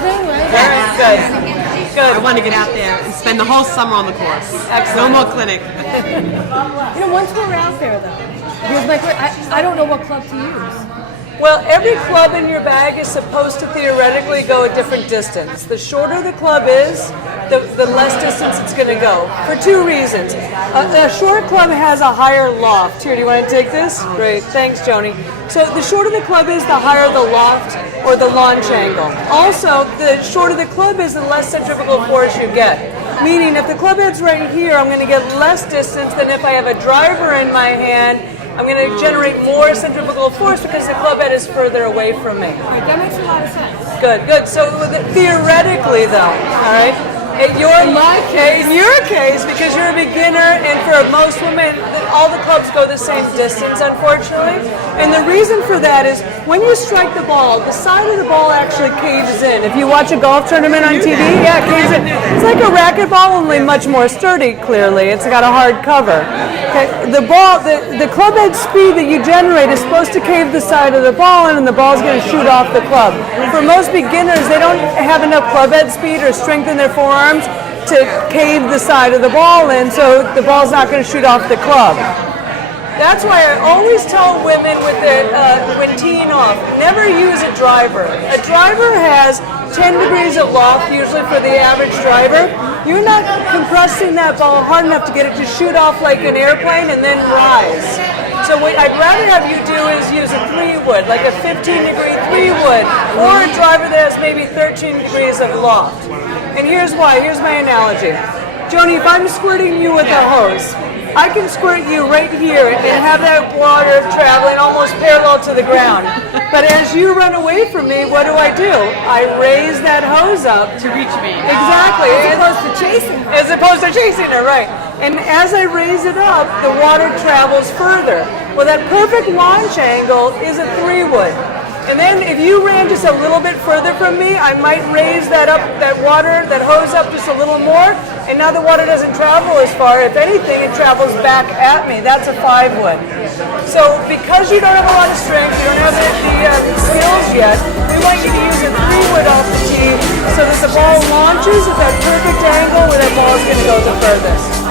driving, right? Very good. Good. I want to get out there and spend the whole summer on the course. Excellent. No more clinic. You know, once we're out there, though, here's my question. I don't know what club to use. Well, every club in your bag is supposed to theoretically go a different distance. The shorter the club is, the less distance it's going to go, for two reasons. A short club has a higher loft. Here, do you want to take this? Great, thanks, Joni. So the shorter the club is, the higher the loft or the launch angle. Also, the shorter the club is, the less centrifugal force you get. Meaning, if the club head's right here, I'm going to get less distance than if I have a driver in my hand. I'm going to generate more centrifugal force because the club head is further away from me. All right, that makes a lot of sense. Good, good. So theoretically, though, all right, in your case, because you're a beginner, and for most women, all the clubs go the same distance, unfortunately. And the reason for that is when you strike the ball, the side of the ball actually caves in. If you watch a golf tournament on TV, yeah, it caves in. It's like a racquetball, only much more sturdy. Clearly, it's got a hard cover. Okay, the ball, the club head speed that you generate is supposed to cave the side of the ball in, and the ball's going to shoot off the club. For most beginners, they don't have enough club head speed or strength in their forearms to cave the side of the ball in, so the ball's not going to shoot off the club. That's why I always tell women when teeing off, never use a driver. A driver has 10 degrees of loft, usually for the average driver. You're not compressing that ball hard enough to get it to shoot off like an airplane and then rise. So what I'd rather have you do is use a 3-wood, like a 15-degree 3-wood, or a driver that has maybe 13 degrees of loft. And here's why. Here's my analogy. Joni, if I'm squirting you with a hose, I can squirt you right here and have that water traveling almost parallel to the ground. But as you run away from me, what do? I raise that hose up. To reach me. Exactly. As opposed to chasing her, right. And as I raise it up, the water travels further. Well, that perfect launch angle is a 3-wood. And then if you ran just a little bit further from me, I might raise that hose up just a little more, and now the water doesn't travel as far. If anything, it travels back at me. That's a 5-wood. So because you don't have a lot of strength, you don't have the skills yet, we want you to use a 3-wood off the tee so that the ball launches at that perfect angle where that ball is going to go the furthest.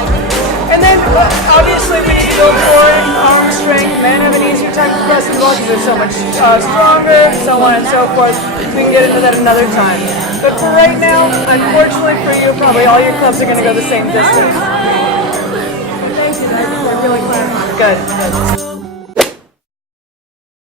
And then, obviously, we need to build more arm strength. Men have an easier time compressing the ball because they're so much stronger, so on and so forth. We can get into that another time. But for right now, unfortunately for you, probably all your clubs are going to go the same distance. Thank you. That's really clear. Good.